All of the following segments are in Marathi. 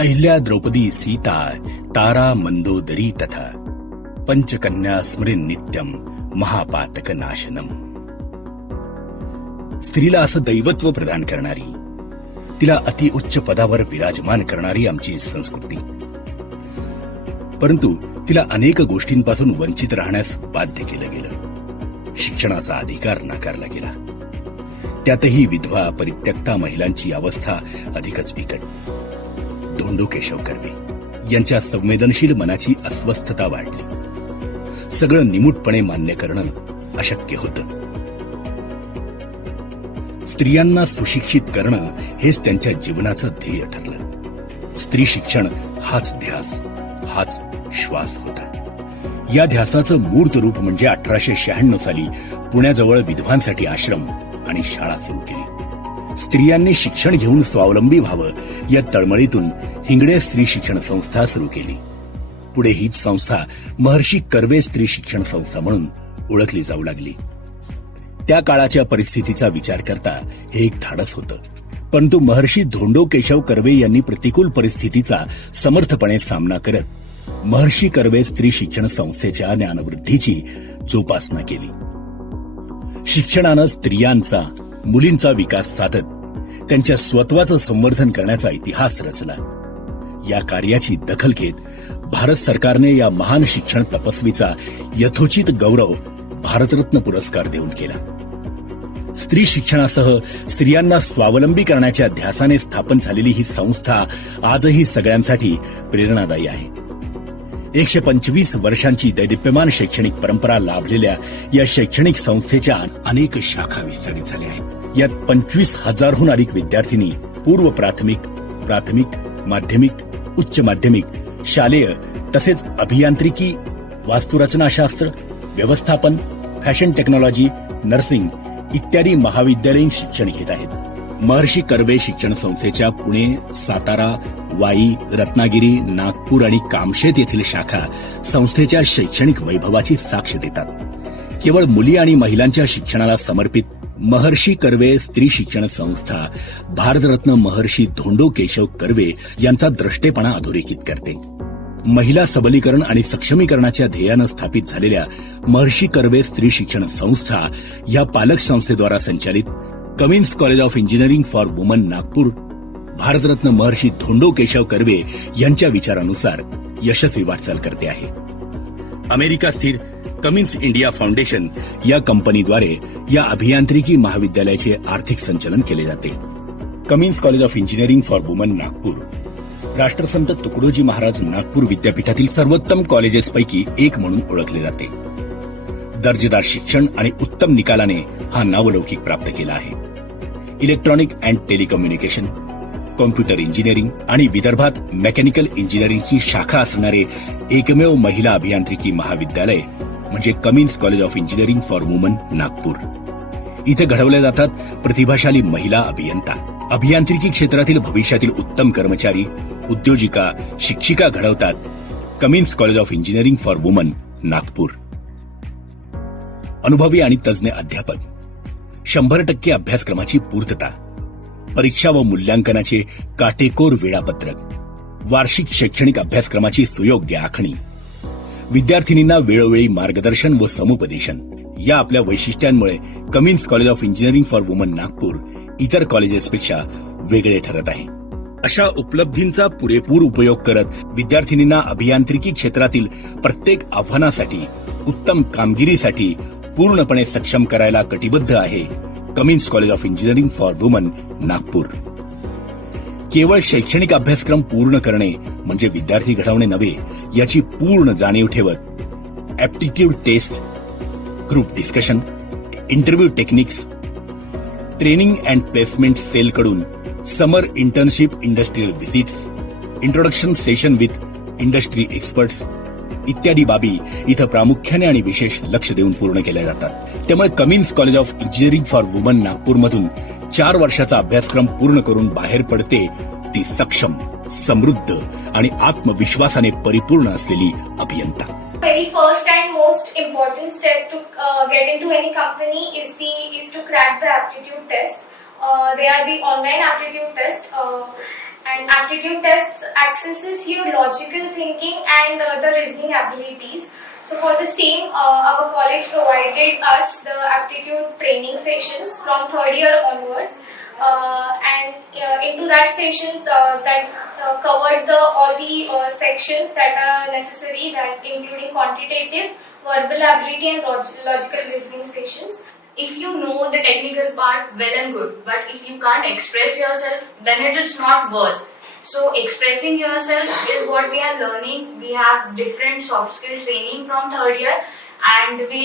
अहिल्या द्रौपदी सीता तारा मंदोदरी तथा पंचकन्या स्मृन नित्यम महापातक नाशनम. स्त्रीला असं दैवत्व प्रदान करणारी, तिला अतिउच्च पदावर विराजमान करणारी आमची संस्कृती, परंतु तिला अनेक गोष्टींपासून वंचित राहण्यास बाध्य केलं गेलं. शिक्षणाचा अधिकार नाकारला गेला. त्यातही विधवा परित्यक्ता महिलांची अवस्था अधिकच बिकट. धोंडो केशव कर्वे यांच्या संवेदनशील मनाची अस्वस्थता वाढली. सगळं निमूटपणे मान्य करणं अशक्य होतं. स्त्रियांना सुशिक्षित करणं हेच त्यांच्या जीवनाचं ध्येय ठरलं. स्त्री शिक्षण हाच ध्यास, हाच श्वास होता. या ध्यासाचं मूर्त रूप म्हणजे 1896 साली पुण्याजवळ विधवांसाठी आश्रम आणि शाळा सुरू केली. स्त्रियांनी शिक्षण घेऊन स्वावलंबी व्हावं या तळमळीतून हिंगडे स्त्री शिक्षण संस्था सुरू केली. पुढे हीच संस्था महर्षी कर्वे स्त्री शिक्षण संस्था म्हणून ओळखली जाऊ लागली. त्या काळाच्या परिस्थितीचा विचार करता हे एक धाडस होतं. परंतु महर्षी धोंडो केशव कर्वे यांनी प्रतिकूल परिस्थितीचा समर्थपणे सामना करत महर्षी कर्वे स्त्री शिक्षण संस्थेच्या ज्ञानवृद्धीची जोपासना केली. शिक्षणानं स्त्रियांचा, मुलींचा विकास साधत त्यांच्या स्वत्वाचं संवर्धन करण्याचा इतिहास रचला. या कार्याची दखल घेत भारत सरकारने या महान शिक्षण तपस्वीचा यथोचित गौरव भारतरत्न पुरस्कार देऊन केला. स्त्री शिक्षणासह स्त्रियांना स्वावलंबी करण्याच्या ध्यासाने स्थापन झालेली ही संस्था आजही सगळ्यांसाठी प्रेरणादायी आहे. 125 वर्षांची दैदिप्यमान शैक्षणिक परंपरा लाभलेल्या या शैक्षणिक संस्थेच्या अनेक शाखा विस्तारित झाल्या आहेत. यात 25,000हून अधिक विद्यार्थिनी पूर्व प्राथमिक, प्राथमिक, माध्यमिक, उच्च माध्यमिक, शालेय तसेच अभियांत्रिकी, वास्तुरचनाशास्त्र, व्यवस्थापन, फॅशन टेक्नॉलॉजी, नर्सिंग इत्यादी महाविद्यालयीन शिक्षण घेत आहेत. महर्षी कर्वे शिक्षण संस्थेच्या पुणे, सातारा, वाई, रत्नागिरी, नागपूर आणि कामशेत येथील शाखा संस्थेच्या शैक्षणिक वैभवाची साक्ष देतात. केवळ मुली आणि महिलांच्या शिक्षणाला समर्पित महर्षी कर्वे स्त्री शिक्षण संस्था भारतरत्न महर्षी धोंडो केशव कर्वे यांचा द्रष्टेपणा अधोरेखित करते. महिला सबलीकरण आणि सक्षमीकरणाच्या ध्येयानं स्थापित झालेल्या महर्षी कर्वे स्त्री शिक्षण संस्था या पालक संस्थेद्वारा संचालित Cummins college of engineering for women Nagpur Bharat Ratna Maharshi Dhondo Keshav Karve यांच्या विचारानुसार यशस्वी वाटचाल करते आहे. अमेरिका स्थिर कमिन्स इंडिया फाउंडेशन या कंपनीद्वारे या अभियांत्रिकी महाविद्यालयाचे आर्थिक संचालन केले जाते. Cummins college of engineering for women Nagpur राष्ट्रसंत तुकडोजी महाराज नागपूर विद्यापीठातील सर्वोत्तम कॉलेजेसपैकी एक म्हणून ओळखले जाते. दर्जेदार शिक्षण आणि उत्तम निकालाने हा नावलौकिक प्राप्त केला आहे. Electronic and telecommunication, computer engineering आणि विदर्भात मेकॅनिकल इंजिनिअरिंगची शाखा असणारे एकमेव महिला अभियांत्रिकी महाविद्यालय म्हणजे Cummins college of engineering for women Nagpur. इथे घडवल्या जातात प्रतिभाशाली महिला अभियंता. अभियांत्रिकी क्षेत्रातील भविष्यातील उत्तम कर्मचारी, उद्योजिका, शिक्षिका घडवतात Cummins college of engineering for women Nagpur. अनुभवी आणि तज्ञ अध्यापक, 100% अभ्यासक्रमाची पूर्तता, परीक्षा व मूल्यांकनाचे काटेकोर वेळापत्रक, वार्षिक शैक्षणिक अभ्यासक्रमाची सुयोग्य आखणी, विद्यार्थिनींना वेळोवेळी मार्गदर्शन व समुपदेशन या आपल्या वैशिष्ट्यांमुळे Cummins college of engineering for women Nagpur इतर कॉलेजेसपेक्षा वेगळे ठरत आहे. अशा उपलब्धींचा पुरेपूर उपयोग करत विद्यार्थिनींना अभियांत्रिकी क्षेत्रातील प्रत्येक आव्हानासाठी, उत्तम कामगिरीसाठी पूर्णपणे सक्षम करायला कटिबद्ध आहे Cummins college of engineering for women Nagpur. केवळ शैक्षणिक अभ्यासक्रम पूर्ण करणे म्हणजे विद्यार्थी घडवणे नव्हे याची पूर्ण जाणीव ठेवत aptitude test, group discussion, interview techniques, training and placement सेलकडून summer internship, industrial visits, introduction session with industry experts इत्यादी बाबी इथं प्रामुख्याने आणि विशेष लक्ष देऊन पूर्ण केल्या जातात. त्यामुळे Cummins college of engineering for women नागपूरमधून 4 वर्षाचा अभ्यासक्रम पूर्ण करून बाहेर पडते ती सक्षम, समृद्ध आणि आत्मविश्वासाने परिपूर्ण असलेली अभियंता. Very first and most important step to get into any company is to crack the aptitude tests. They are the online aptitude tests, And aptitude tests accesses your logical thinking and the reasoning abilities. So for the same, our college provided us the aptitude training sessions from third year onwards, and into that sessions that covered all the sections that are necessary, that including quantitative, verbal ability, and logical reasoning sessions. If you know the technical part, well and good, but if you can't express yourself, then it is not worth. So expressing yourself is what we are learning. We have different soft skill training from third year, and we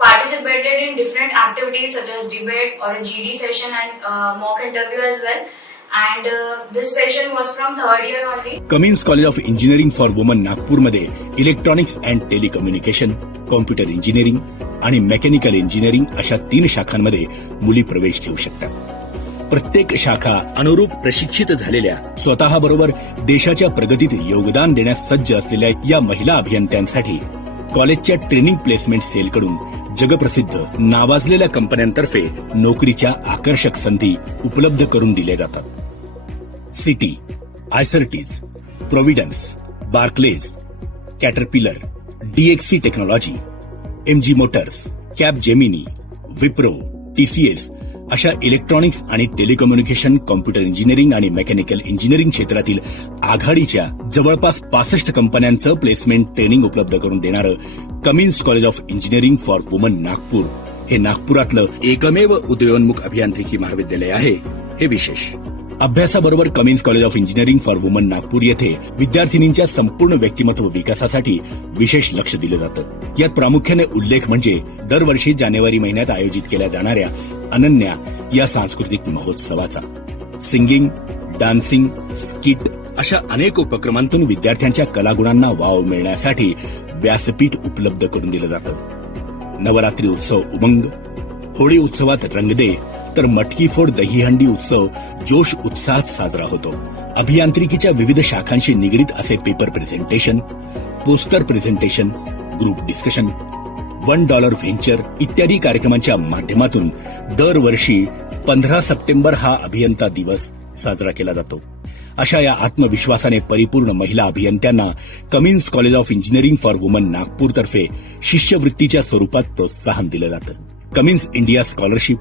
participated in different activities such as debate or a GD session and mock interview as well. And this session was from third year only. Cummins college of engineering for women नागपूरमध्ये electronics and telecommunication, computer engineering आणि मेकॅनिकल इंजिनिअरिंग अशा 3 शाखांमध्ये मुली प्रवेश घेऊ शकतात. प्रत्येक शाखा अनुरूप प्रशिक्षित झालेल्या, स्वतःबरोबर देशाच्या प्रगतीत योगदान देण्यास सज्ज असलेल्या या महिला अभियंत्यांसाठी कॉलेजच्या ट्रेनिंग प्लेसमेंट सेलकडून जगप्रसिद्ध नावाजलेल्या कंपन्यांतर्फे नोकरीच्या आकर्षक संधी उपलब्ध करून दिल्या जातात. Citi, Icertis, Providence, Barclays, Caterpillar, DXC technology, MG motors, Capgemini, Wipro, TCS अशा इलेक्ट्रॉनिक्स आणि टेलिकम्युनिकेशन, कॉम्प्युटर इंजिनिअरिंग आणि मेकॅनिकल इंजिनिअरिंग क्षेत्रातील आघाडीच्या जवळपास 65 कंपन्यांचं प्लेसमेंट ट्रेनिंग उपलब्ध करून देणारं Cummins college of engineering for women Nagpur हे नागपुरातलं एकमेव उदयोन्मुख अभियांत्रिकी महाविद्यालय आहे. हे विशेष. अभ्यासाबरोबर Cummins college of engineering for women Nagpur येथे विद्यार्थिनींच्या संपूर्ण व्यक्तिमत्व विकासासाठी विशेष लक्ष दिलं जातं. यात प्रामुख्याने उल्लेख म्हणजे दरवर्षी जानेवारी महिन्यात आयोजित केल्या जाणाऱ्या अनन्या या सांस्कृतिक महोत्सवाचा. सिंगिंग, डान्सिंग, स्किट अशा अनेक उपक्रमांतून विद्यार्थ्यांच्या कलागुणांना वाव मिळण्यासाठी व्यासपीठ उपलब्ध करून दिलं जातं. नवरात्री उत्सव उमंग, होळी उत्सवात रंगदे, तर मटकी फोड दहीहंडी उत्सव जोश उत्साहात साजरा होतो. अभियांत्रिकीच्या विविध शाखांशी निगडीत असे paper presentation, poster presentation, group discussion, $1 venture इत्यादी कार्यक्रमांच्या माध्यमातून दरवर्षी 15 सप्टेंबर हा अभियंता दिवस साजरा केला जातो. अशा या आत्मविश्वासाने परिपूर्ण महिला अभियंत्यांना Cummins college of engineering for women नागपूरतर्फे शिष्यवृत्तीच्या स्वरूपात प्रोत्साहन दिलं जातं. Cummins India scholarship,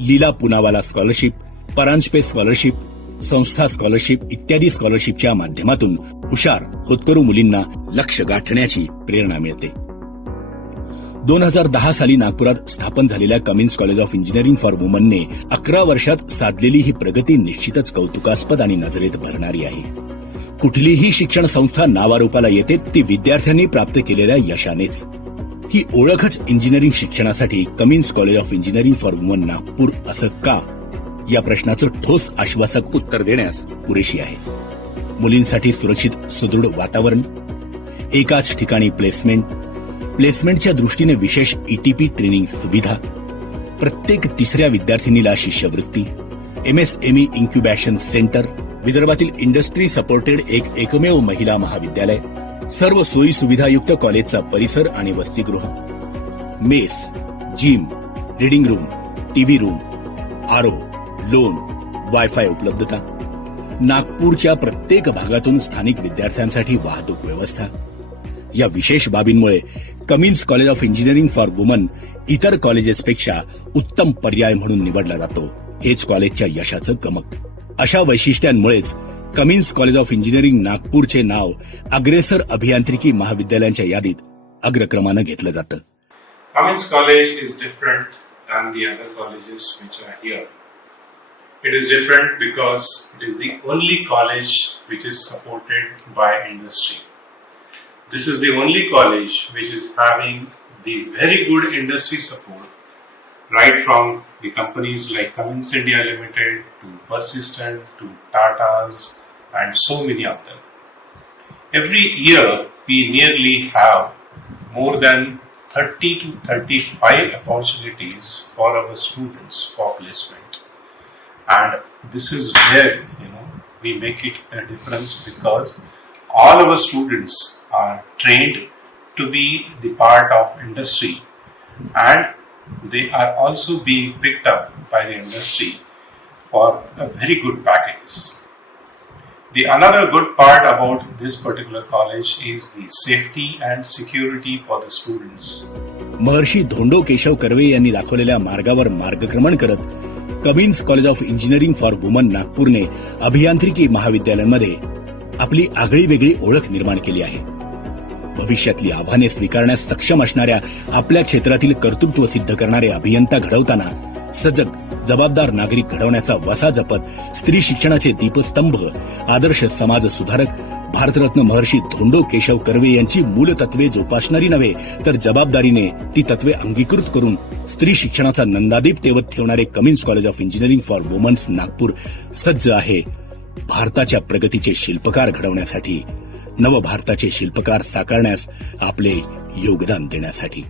Leela Poonawalla scholarship, Paranjpe scholarship, संस्था स्कॉलरशिप इत्यादी स्कॉलरशिपच्या माध्यमातून हुशार होतकरू मुलींना लक्ष्य गाठण्याची प्रेरणा मिळते. 2010 साली नागपुरात स्थापन झालेल्या Cummins college of engineering for वुमनने 11 वर्षात साधलेली ही प्रगती निश्चितच कौतुकास्पद आणि नजरेत भरणारी आहे. कुठलीही शिक्षण संस्था नावारूपाला येते ती विद्यार्थ्यांनी प्राप्त केलेल्या यशानेच. ही ओळखच इंजिनिअरिंग शिक्षणासाठी Cummins college of engineering for women Nagpur असं का, या प्रश्नाचं ठोस आश्वासक उत्तर देण्यास पुरेशी आहे. मुलींसाठी सुरक्षित सुदृढ वातावरण, एकाच ठिकाणी प्लेसमेंटच्या दृष्टीने विशेष ETP ट्रेनिंग सुविधा, प्रत्येक 3ऱ्या विद्यार्थिनीला शिष्यवृत्ती, MSME इन्क्युबेशन सेंटर, विदर्भातील इंडस्ट्री सपोर्टेड एकमेव महिला महाविद्यालय, सर्व सोयी सुविधायुक्त कॉलेजचा परिसर आणि वसतिगृह, mess, gym, reading room, TV room, RO, loan, wifi उपलब्धता, नागपूरच्या प्रत्येक भागातून स्थानिक विद्यार्थ्यांसाठी वाहतूक व्यवस्था. या विशेष बाबींमुळे Cummins college of engineering for women इतर कॉलेजेसपेक्षा उत्तम पर्याय म्हणून निवडला जातो. हेच कॉलेजच्या यशाचं गमक. अशा वैशिष्ट्यांमुळेच कमिन्स कॉलेज ऑफ इंजिनिअरिंग नागपूरचे नाव अग्रेसर अभियांत्रिकी महाविद्यालयांच्या यादीत अग्रक्रमानं घेतलं जातं. Cummins College is different than the other colleges which are here. It is different because it is the only college which is supported by industry. This is the only college which is having the very good industry support, right from the companies like Cummins India Limited to Persistent to Tata's and so many of them. Every year we nearly have more than 30 to 35 opportunities for our students for placement, and this is where we make it a difference because all our students are trained to be the part of industry, and they are also being picked up by the industry for a very good packages. The another good part about this particular college is the safety and security for the students. महर्षी धोंडो केशव कर्वे यांनी दाखवलेल्या मार्गावर मार्गक्रमण करत Cummins college of engineering for women नागपूरने अभियांत्रिकी महाविद्यालयांमध्ये आपली आगळी वेगळी ओळख निर्माण केली आहे. भविष्यातली आव्हाने स्वीकारण्यास सक्षम असणाऱ्या आपल्या क्षेत्रातील कर्तृत्व सिद्ध करणारे अभियंता घडवताना सजग जबाबदार नागरिक घडवण्याचा वसा जपत स्त्री शिक्षणाचे दीपस्तंभ आदर्श समाज सुधारक भारतरत्न महर्षी धोंडो केशव कर्वे यांची मूलतत्वे जोपासणारी नव्हे तर जबाबदारीने ती तत्वे अंगीकृत करून स्त्री शिक्षणाचा नंदादीप तेवत ठेवणारे Cummins college of engineering for womens Nagpur सज्ज आहे भारताच्या प्रगतीचे शिल्पकार घडवण्यासाठी, नवभारताचे शिल्पकार साकारण्यास आपले योगदान देण्यासाठी.